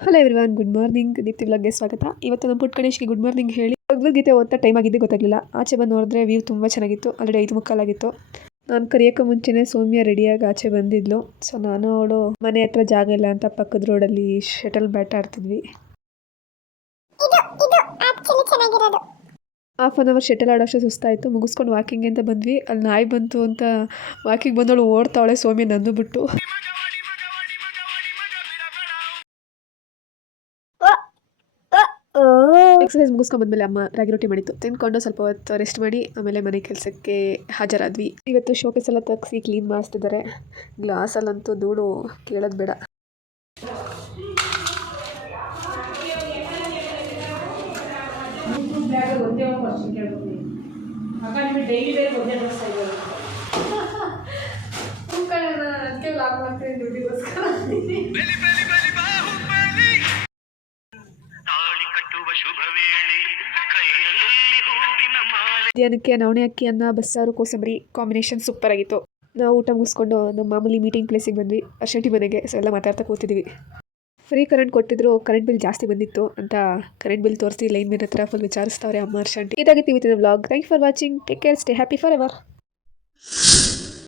Hello everyone, good morning. Deepti ವ್ಲಾಗ್ಗೆ ಸ್ವಾಗತ. ಇವತ್ತು ನಮ್ಮ ಪುಟ್ಟ ಗಣೇಶ್ಗೆ ಗುಡ್ ಮಾರ್ನಿಂಗ್ ಹೇಳಿ ಭಗವದ್ಗೀತೆ ಓದ್ತಾ ಟೈಮ್ ಆಗಿದ್ದೇ ಗೊತ್ತಾಗಲಿಲ್ಲ. ಆಚೆ ಬಂದು ನೋಡಿದ್ರೆ ವ್ಯೂ ತುಂಬ ಚೆನ್ನಾಗಿತ್ತು. ಆಲ್ರೆಡಿ 5:45 ಆಗಿತ್ತು. ನಾನು ಕರಿಯೋಕ್ಕೆ ಮುಂಚೆನೇ ಸೌಮ್ಯ ರೆಡಿಯಾಗಿ ಆಚೆ ಬಂದಿದ್ಲು. ಸೊ ನಾನು ಅವಳು ಮನೆ ಹತ್ರ ಜಾಗ ಇಲ್ಲ ಅಂತ ಪಕ್ಕದ ರೋಡಲ್ಲಿ ಶಟಲ್ ಬ್ಯಾಟ್ ಆಡ್ತಿದ್ವಿ. ಹಾಫ್ ಆನ್ ಅವರ್ ಶಟಲ್ ಆಡೋಷ್ಟು ಸುಸ್ತಾಯಿತು. ಮುಗಿಸ್ಕೊಂಡು ವಾಕಿಂಗ್ ಅಂತ ಬಂದ್ವಿ. ಅಲ್ಲಿ ನಾಯಿ ಬಂತು ಅಂತ ವಾಕಿಂಗ್ ಬಂದವಳು ಓಡ್ತಾವಳೆ ಸೌಮ್ಯ ನಂದು ಬಿಟ್ಟು. ಎಕ್ಸಸೈಸ್ ಮುಗಿಸ್ಕೊಂಡ್ಬಂದ್ಮೇಲೆ ಅಮ್ಮ ರಾಗಿ ರೊಟ್ಟಿ ಮಾಡಿತ್ತು. ತಿಂದ್ಕೊಂಡು ಸ್ವಲ್ಪ ಹೊತ್ತು ರೆಸ್ಟ್ ಮಾಡಿ ಆಮೇಲೆ ಮನೆ ಕೆಲಸಕ್ಕೆ ಹಾಜರಾದ್ವಿ. ಇವತ್ತು ಶೋಕೇಸ್ ಎಲ್ಲ ತೆಗ್ಸಿ ಕ್ಲೀನ್ ಮಾಡಿಸ್ತಿದ್ದಾರೆ. ಗ್ಲಾಸಲ್ಲಂತೂ ಧೂಳು ಕೇಳೋದು ಬೇಡ. ಮಧ್ಯಾಹ್ನಕ್ಕೆ ನವಣೆ ಅಕ್ಕಿ ಅನ್ನ, ಬಸ್ಸಾರು, ಕೋಸಂಬರಿ ಕಾಂಬಿನೇಷನ್ ಸೂಪರ್ ಆಗಿತ್ತು. ನಾವು ಊಟ ಮುಗಿಸ್ಕೊಂಡು ನಮ್ಮ ಮಾಮೂಲಿ ಮೀಟಿಂಗ್ ಪ್ಲೇಸಿಗೆ ಬಂದ್ವಿ, ಅರ್ಶಂಟಿ ಮನೆಗೆ. ಸೊ ಎಲ್ಲ ಮಾತಾಡ್ತಾ ಕೂತಿದ್ವಿ. ಫ್ರೀ ಕರೆಂಟ್ ಕೊಟ್ಟಿದ್ರು, ಕರೆಂಟ್ ಬಿಲ್ ಜಾಸ್ತಿ ಬಂದಿತ್ತು ಅಂತ ಕರೆಂಟ್ ಬಿಲ್ ತೋರಿಸಿ ಲೈನ್ ಮೇಲೆ ಹತ್ರ ಫುಲ್ ವಿಚಾರಿಸ್ತಾವ್ರೆ ಅಮ್ಮ ಅರ್ಶಂಟಿ. ಇದಾಗಿತ್ತು ಇವತ್ತಿನ vlog. Thank you for watching. Take care, stay happy for ever.